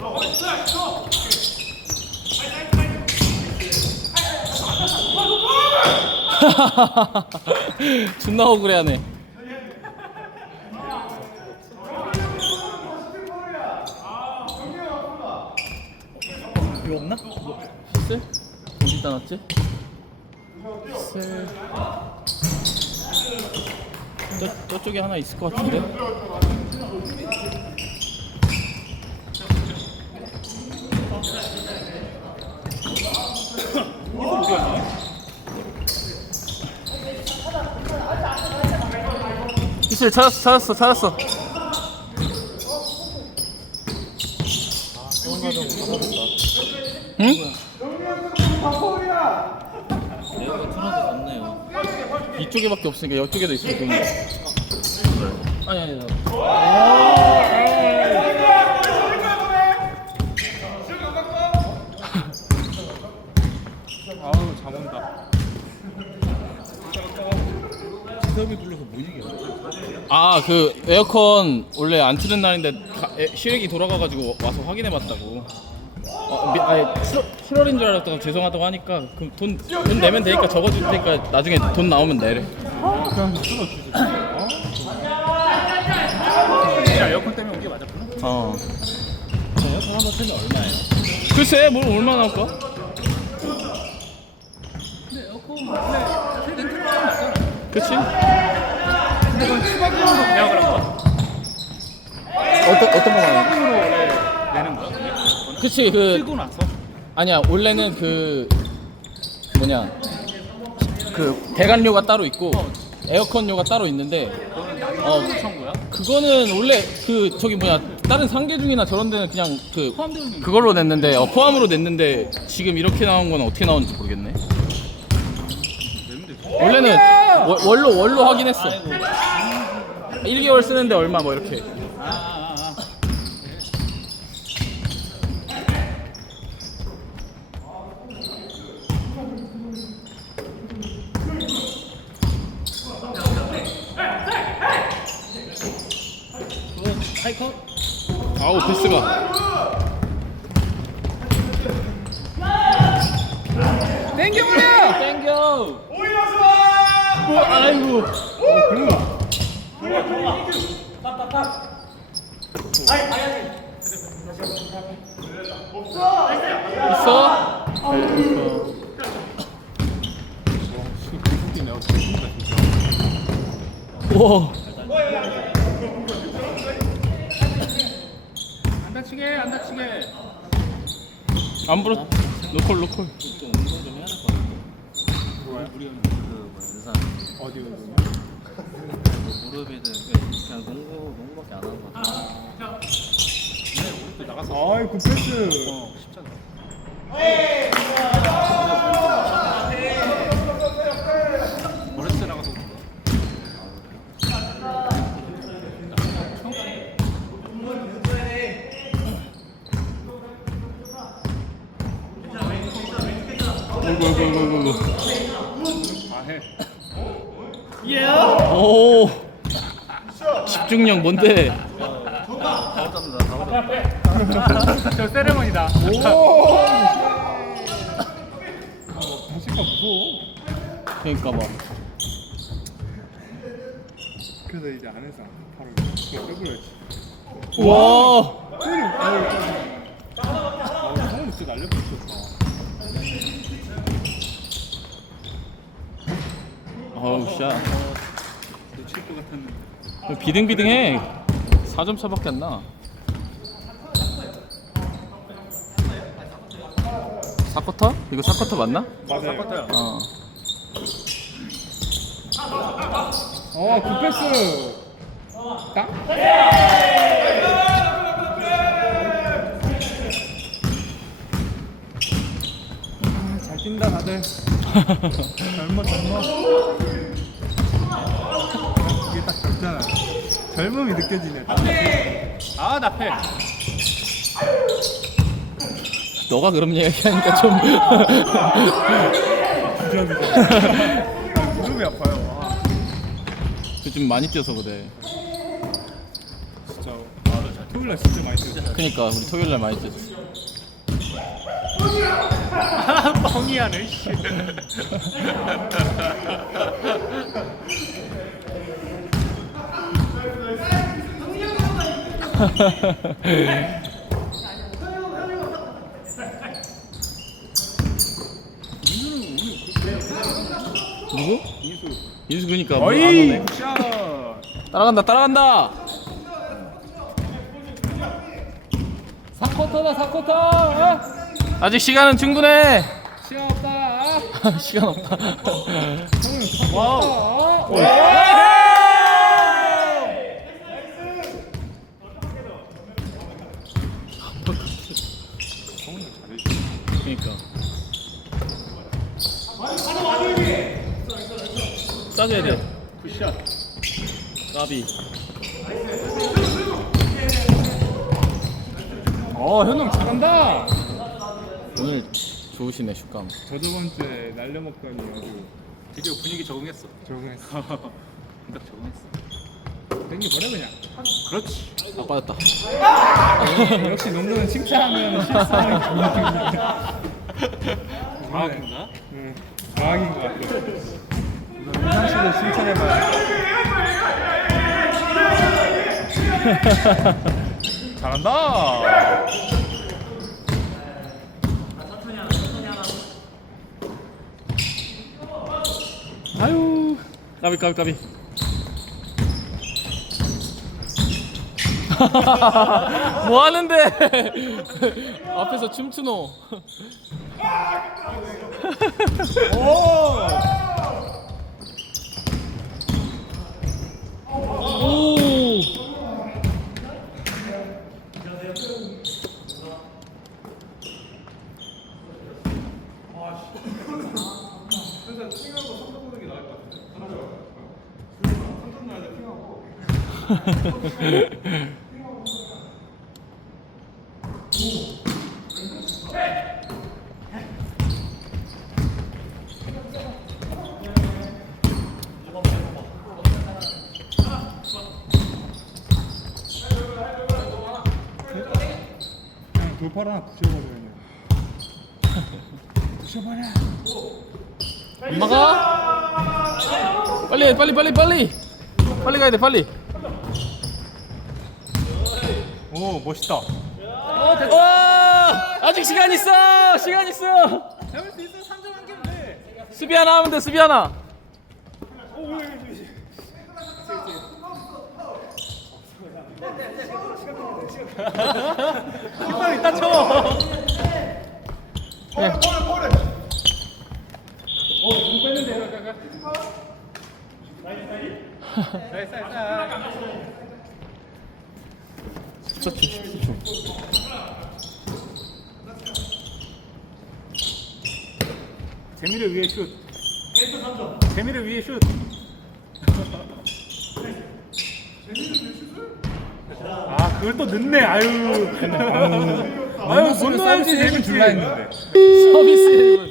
존나 억울해하네. 이거 없나? 실? 어디다 놨지? 실. 저, 저쪽에 하나 있을 것 같은데? 이슬 찾았어 찾았어 찾았어 응? 내가. 이쪽에밖에 없으니까 이쪽에도 있으면 아니 아니 아니 아우 잠 온다. 지섭이 불러서 못 이겨. 아 그 에어컨 원래 안 트는 날인데 가- 에, 실외기 돌아가가지고 와서 확인해봤다고 어, 미, 아니 7월, 7월 인 줄 알았다가 죄송하다고 하니까 그럼 돈, 돈 내면 되니까 적어줄 테니까 나중에 돈 나오면 내래 에어컨 때문에 온 게 맞았구나. 어 에어컨 한번 틀면 얼마예요? 글쎄 뭘 얼마나 나올까? 근데 에어컨 원래. 그치? 근데 그건 추가금으로 계약을 한 거야? 어떤, 어떤 거만 추가금으로 원래 내는 거야? 그치 그 쓰고 나서? 아니야 원래는 그 뭐냐 그 대관료가 따로 있고 에어컨료가 따로 있는데 그거는 나중에 어. 어. 청구야? 그거는 원래 그 저기 뭐냐 다른 상계중이나 저런 데는 그냥 그 그걸로 냈는데 어, 포함으로 냈는데 지금 이렇게 나온 건 어떻게 나오는지 모르겠네. 내면 되지. 원래는 월, 월로 월로 하긴 했어. 1개월 쓰는데 얼마 뭐 이렇게. 아우 패스가. 땡겨버려! 뭐, 아이고. 있어? 와. 안 다치게, 안 다치게. 안 불어. 로컬 로컬. 좀 운동 좀 해야 될 것 같아. 뭐야? 은산. 어디 운동이야? 그 무릎이든 그냥 농구 농구밖에 안 같아. 근데 우리도 나가서 아이 그 패스 어, 쉽잖아. 나가서 거야. 아이고 아이고 아이고 아이고. 아 해. 오. 집중력 뭔데? 저 세레머니다. 그러니까 봐. 그래서 이제 안에서 바로 빼버려야지 와. 아 진짜 날려버렸어 아우 샤. 놓칠 것 같았는데. 비등비등해. 4점 차밖에 안 나. 사쿼터? 이거 사쿼터 맞나? 맞아요. 어. 어그 패스 딱? 아, 잘 뛴다 다들 젊어 젊어 이게 딱 젊잖아 젊음이 느껴지네 아, 나 패. 너가 그런 얘기하니까 좀. 무릎이 아파요 와 요즘 많이 뛰어서 그래. 진짜 말을 잘. 토요일 날 진짜 많이 뛰었어. 그니까 우리 토요일 날 많이 뛰었어. 뻥이야네 씨. 누구? 이수. 인수 그니까 뭐안 어이. 따라간다 따라간다. 4쿼터다 4쿼터. 아직 시간은 충분해. 시간 없다. 시간 없다. 와우. 그니까. 싸줘야 돼. 굿샷. 까비. 어 현웅 잘한다. 오늘 좋으시네 슛감. 저 저번 주에 날려먹더니 아주 드디어 분위기 적응했어. 적응했어. 딱 적응했어. 땡기 버려 그냥. 그렇지. 아 빠졌다. 역시 농구는 칭찬하면 실수하는 분위기입니다. 과학인가? 응, 과학인 것 같아. 씨도 칭찬해봐요. 잘한다. 아유. 까비 까비 까비. 뭐 하는데? 앞에서 춤추노. 오. 그냥 돌팔 하나 부셔버려 그냥. 부셔버려. 엄마가 빨리 해, 빨리 빨리 빨리 빨리 가야 돼 빨리. 오 멋있다. 와 아직 시간 있어 시간 있어. 잡을 수 있어 3점 한 개면 돼. 수비 하나 하면 돼 수비 하나. 오 왜, 왜, 왜. 킥발 이따 쳐. 첫 춤, 10초. 재미를 위해 슛. 재미를 위해 슛. 아 그걸 또 넣네 아유 아유 못 넣어야지 재미 줄라 했는데 서비스